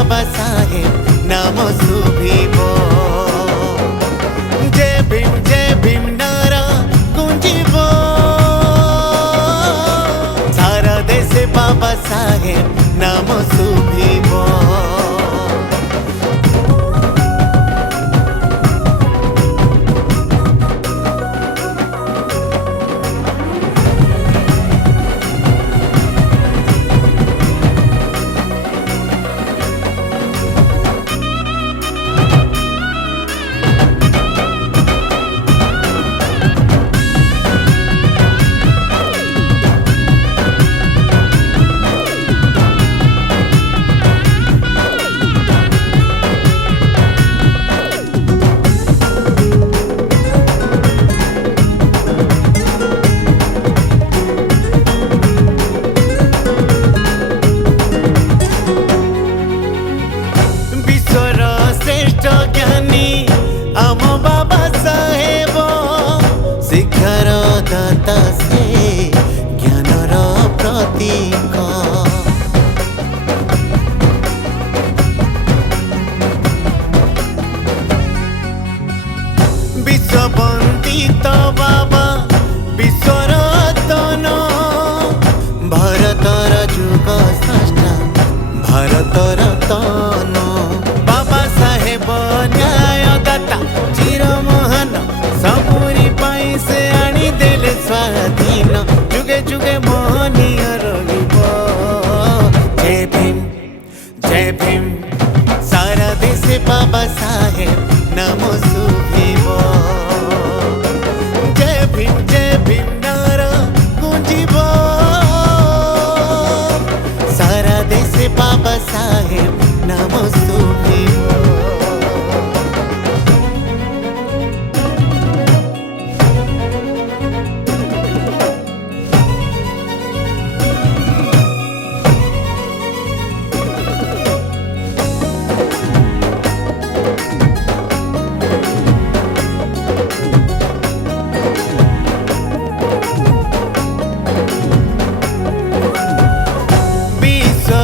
बाबा साहेब नाम शुभिबो। जय भीम नारा गुंजिबो। सारा देश बाबा साहेब नाम शुभिबो। श्रेष्ठ ज्ञानी आम बाबा साहेब। शिक्षार दाता से ज्ञानर प्रतीक। विश्ववंदित बाबा विश्वरतन। भारतर जुग स्रष्टा भारत रतन। बाबा साहेब न्यायदाता चिर महान सबुरी पाई से आनी देले स्वाधीन। जुगे जुगे मोहनीय रहिबो। जय भीम सारा देश बाबा साहेब नाम शुभिबो। जय भीम नारा गुंजिबो। सारा देश बाबा साहेब नाम शुभिबो।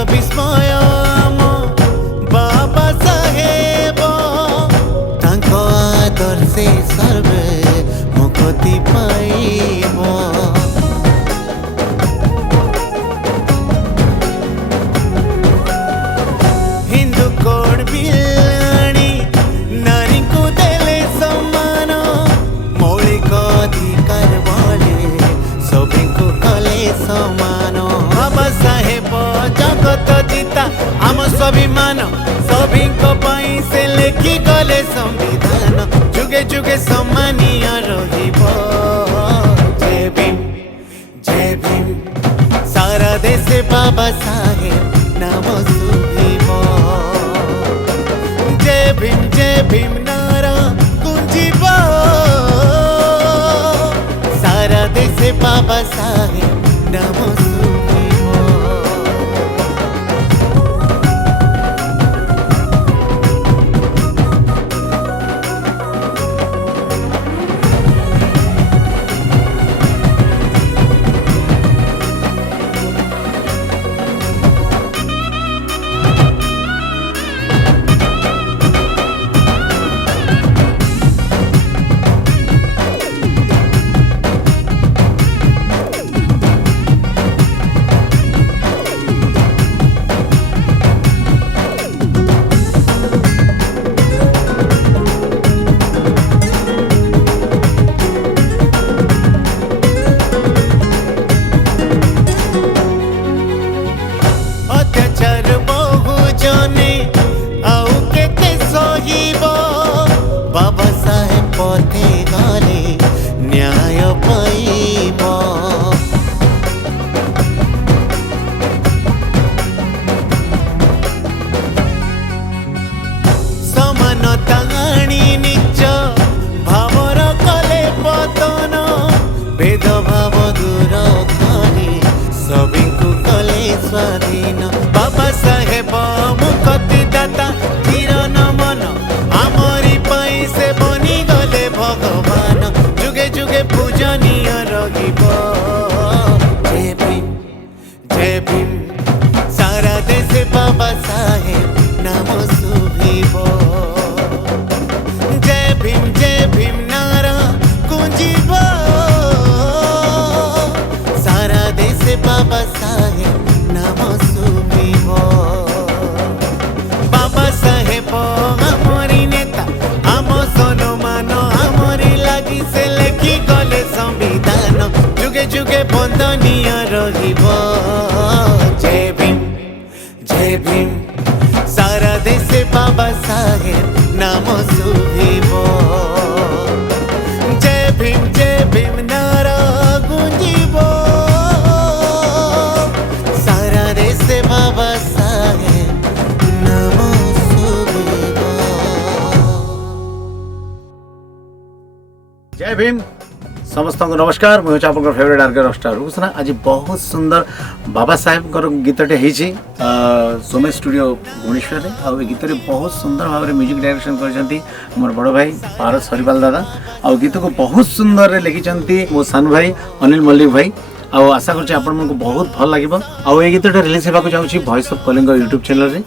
विस्मय आम बाबा साहेब। तांको आदर्शे सर्वे मुक्ति पाइब। हिंदू कोड बिलाणी नारी को देले सम्मान। मौलिक अधिकार बोले सभी को कले समान। बाबा साहेब जगत जीता आम स्वाभिमान। सभी को पाई से लेखि गले संविधान। जुगे जुगे सम्मानीय रहिबो। जय भीम सारा देश बाबा साहेब नाम शुभिबो। जय भीम नारा गुंजिबो। सारा देश बाबा साहेब नाम शुभिबो। बाबा साहेब नाम शुभिब जय भीम नारा गुंजिब सारा देश बाबा साहेब नाम शुभिब। जय भीम समस्त को नमस्कार मुझे आप फेवरेट आर्गर स्टार रूपसना आज बहुत सुंदर बाबा साहेब गीतटे होती सोमेश स्टूडियो भुवनेश्वर आ गीत बहुत सुंदर भाव में म्यूजिक डायरेक्शन कर बड़ भाई पारस सरीवाल दादा आ गीत को बहुत सुंदर लिखिं मो सान भाई अनिल मल्लिक भाई आउ आशा कर बहुत भल लगे आउ ये गीतटा रिलीज होगा चाहिए voice of Kalinga YouTube channel रे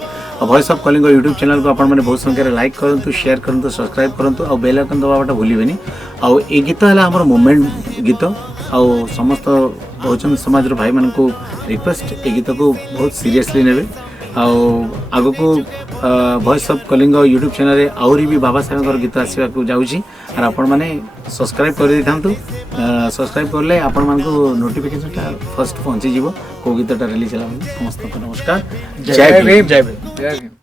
voice of Kalinga YouTube channel को आपने बहुत संख्यार लाइक करूँ शेयर करूँ सब्सक्राइब करूँ आ बेल आइकन दबाटा भूलें आउ ये गीत है आम मूवमेंट गीत आउ समस्त बहुजन समाज भाई मान को रिक्वेस्ट ये गीत को बहुत सीरियसली नेबे आग को voice of Kalinga YouTube channel आहरी भी बाबा साहेब गीत आसवा जाऊँगी और आपण मैंने सब्सक्राइब कर दी था सब्सक्राइब करले आपण मान को नोटिफिकेशन फर्स्ट पहुँची जीव कौ गीतटा रिलीज है समस्त को नमस्कार। जय भीम जय भीम।